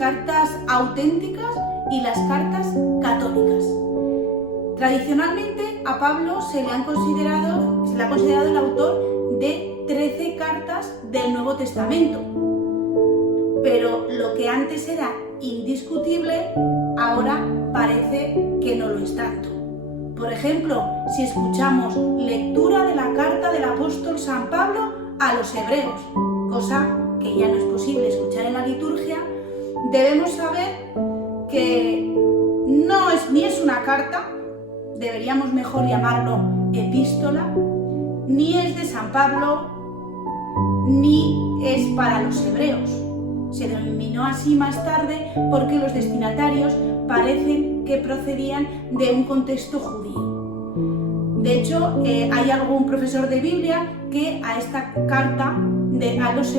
cartas auténticas y las cartas católicas. Tradicionalmente a Pablo se le ha considerado el autor de 13 cartas del Nuevo Testamento, pero lo que antes era indiscutible ahora parece que no lo es tanto. Por ejemplo, si escuchamos lectura de la carta del apóstol San Pablo a los hebreos, cosa que ya no es posible escuchar en la liturgia, debemos saber que ni es una carta, deberíamos mejor llamarlo epístola, ni es de San Pablo, ni es para los hebreos. Se denominó así más tarde porque los destinatarios parecen que procedían de un contexto judío. De hecho, hay algún profesor de Biblia que a esta carta a los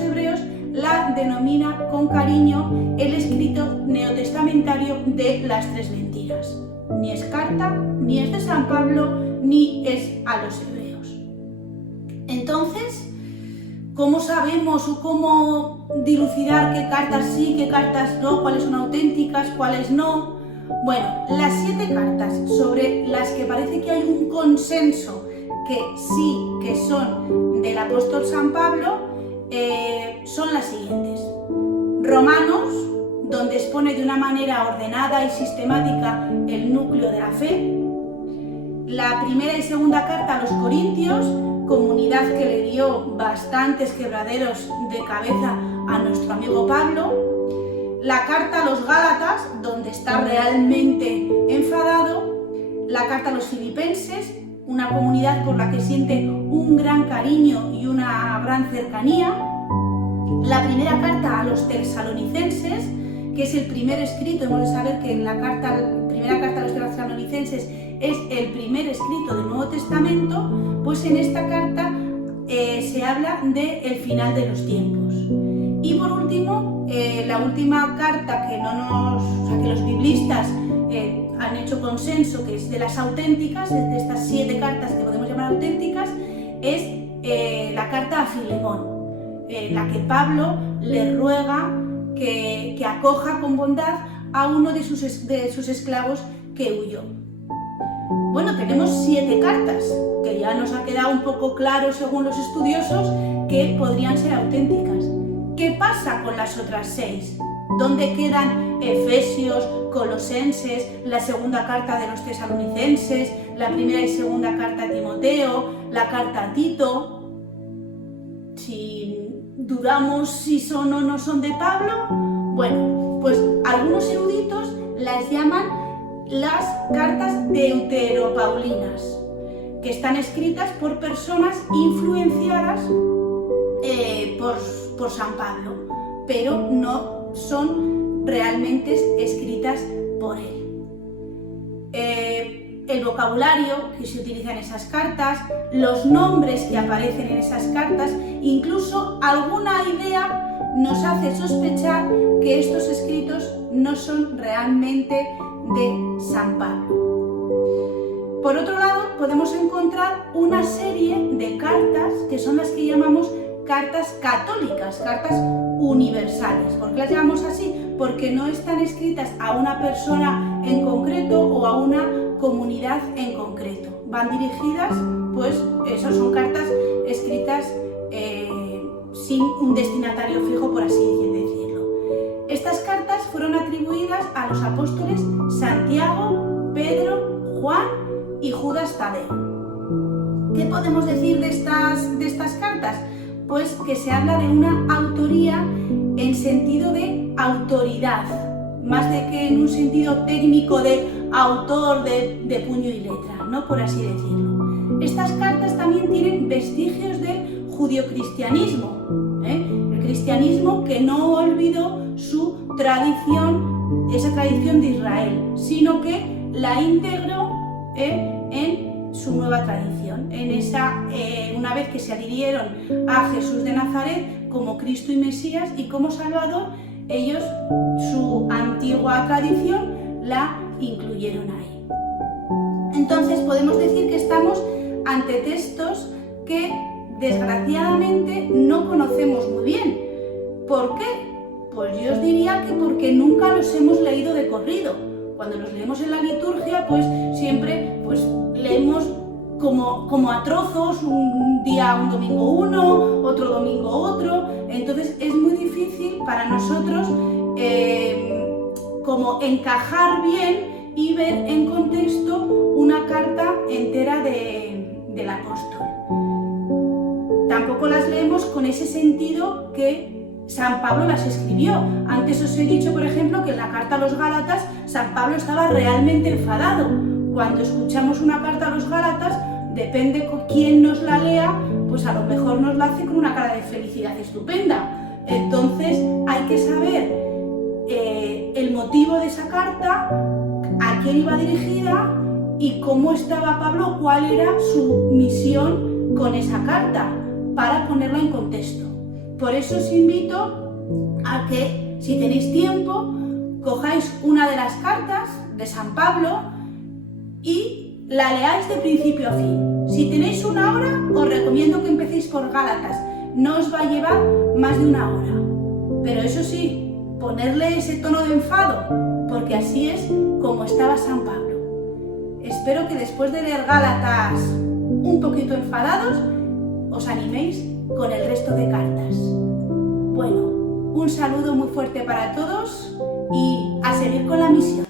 hebreos la denomina con cariño el escrito neotestamentario de las tres mentiras. Ni es carta, ni es de San Pablo, ni es a los hebreos. Entonces, ¿cómo sabemos o cómo dilucidar qué cartas sí, qué cartas no, cuáles son auténticas, cuáles no? Bueno, las 7 cartas sobre las que parece que hay un consenso que sí que son del apóstol San Pablo son las siguientes. Romanos, donde expone de una manera ordenada y sistemática el núcleo de la fe. La primera y segunda carta a los Corintios, comunidad que le dio bastantes quebraderos de cabeza a nuestro amigo Pablo. La carta a los Gálatas, donde está realmente enfadado. La carta a los Filipenses, una comunidad por la que siente un gran cariño y una gran cercanía. La primera carta a los Tesalonicenses, que es el primer escrito, hemos de saber que la primera carta a los Tesalonicenses es el primer escrito del Nuevo Testamento, pues en esta carta se habla del final de los tiempos. Y por último, la última carta que los biblistas han hecho consenso, que es de las auténticas, de estas 7 cartas que podemos llamar auténticas, es la carta a Filemón, la que Pablo le ruega que acoja con bondad a uno de sus esclavos que huyó. Bueno, tenemos 7 cartas, que ya nos ha quedado un poco claro según los estudiosos que podrían ser auténticas. ¿Qué pasa con las otras 6? ¿Dónde quedan Efesios, Colosenses, la segunda carta de los Tesalonicenses, la primera y segunda carta a Timoteo, la carta a Tito? Si dudamos si son o no son de Pablo, bueno, pues algunos eruditos las llaman las cartas deuteropaulinas, que están escritas por personas influenciadas por San Pablo, pero no son realmente escritas por él. El vocabulario que se utiliza en esas cartas, los nombres que aparecen en esas cartas, incluso alguna idea nos hace sospechar que estos escritos no son realmente de San Pablo. Por otro lado, podemos encontrar una serie de cartas que son las que llamamos cartas católicas, cartas universales. ¿Por qué las llamamos así? Porque no están escritas a una persona en concreto o a una comunidad en concreto. Van dirigidas, pues, esas son cartas escritas sin un destinatario fijo, por así decirlo. Estas cartas fueron atribuidas a los apóstoles Santiago, Pedro, Juan y Judas Tadeo. ¿Qué podemos decir de estas cartas? Pues que se habla de una autoría en sentido de autoridad, más de que en un sentido técnico de autor de puño y letra, ¿no? Por así decirlo. Estas cartas también tienen vestigios del judio-cristianismo, el cristianismo que no olvidó su tradición, esa tradición de Israel, sino que la integró en su nueva tradición, una vez que se adhirieron a Jesús de Nazaret como Cristo y Mesías y como Salvador, ellos su antigua tradición la incluyeron ahí. Entonces podemos decir que estamos ante textos que desgraciadamente no conocemos muy bien. ¿Por qué? Pues Pues yo os diría que porque nunca los hemos leído de corrido. Cuando los leemos en la liturgia, pues siempre leemos como a trozos, un día, un domingo uno, otro domingo otro. Entonces es muy difícil para nosotros como encajar bien y ver en contexto una carta entera del apóstol. Tampoco las leemos con ese sentido que San Pablo las escribió. Antes os he dicho, por ejemplo, que en la carta a los Gálatas San Pablo estaba realmente enfadado. Cuando escuchamos una carta a los Gálatas, depende con quién nos la lea, pues a lo mejor nos la hace con una cara de felicidad estupenda. Entonces hay que saber el motivo de esa carta, a quién iba dirigida y cómo estaba Pablo, cuál era su misión con esa carta, para ponerla en contexto. Por eso os invito a que, si tenéis tiempo, cojáis una de las cartas de San Pablo y la leáis de principio a fin. Si tenéis una hora, os recomiendo que empecéis por Gálatas. No os va a llevar más de una hora. Pero eso sí, ponerle ese tono de enfado, porque así es como estaba San Pablo. Espero que después de leer Gálatas un poquito enfadados, os animéis con el resto de cartas. Bueno, un saludo muy fuerte para todos y a seguir con la misión.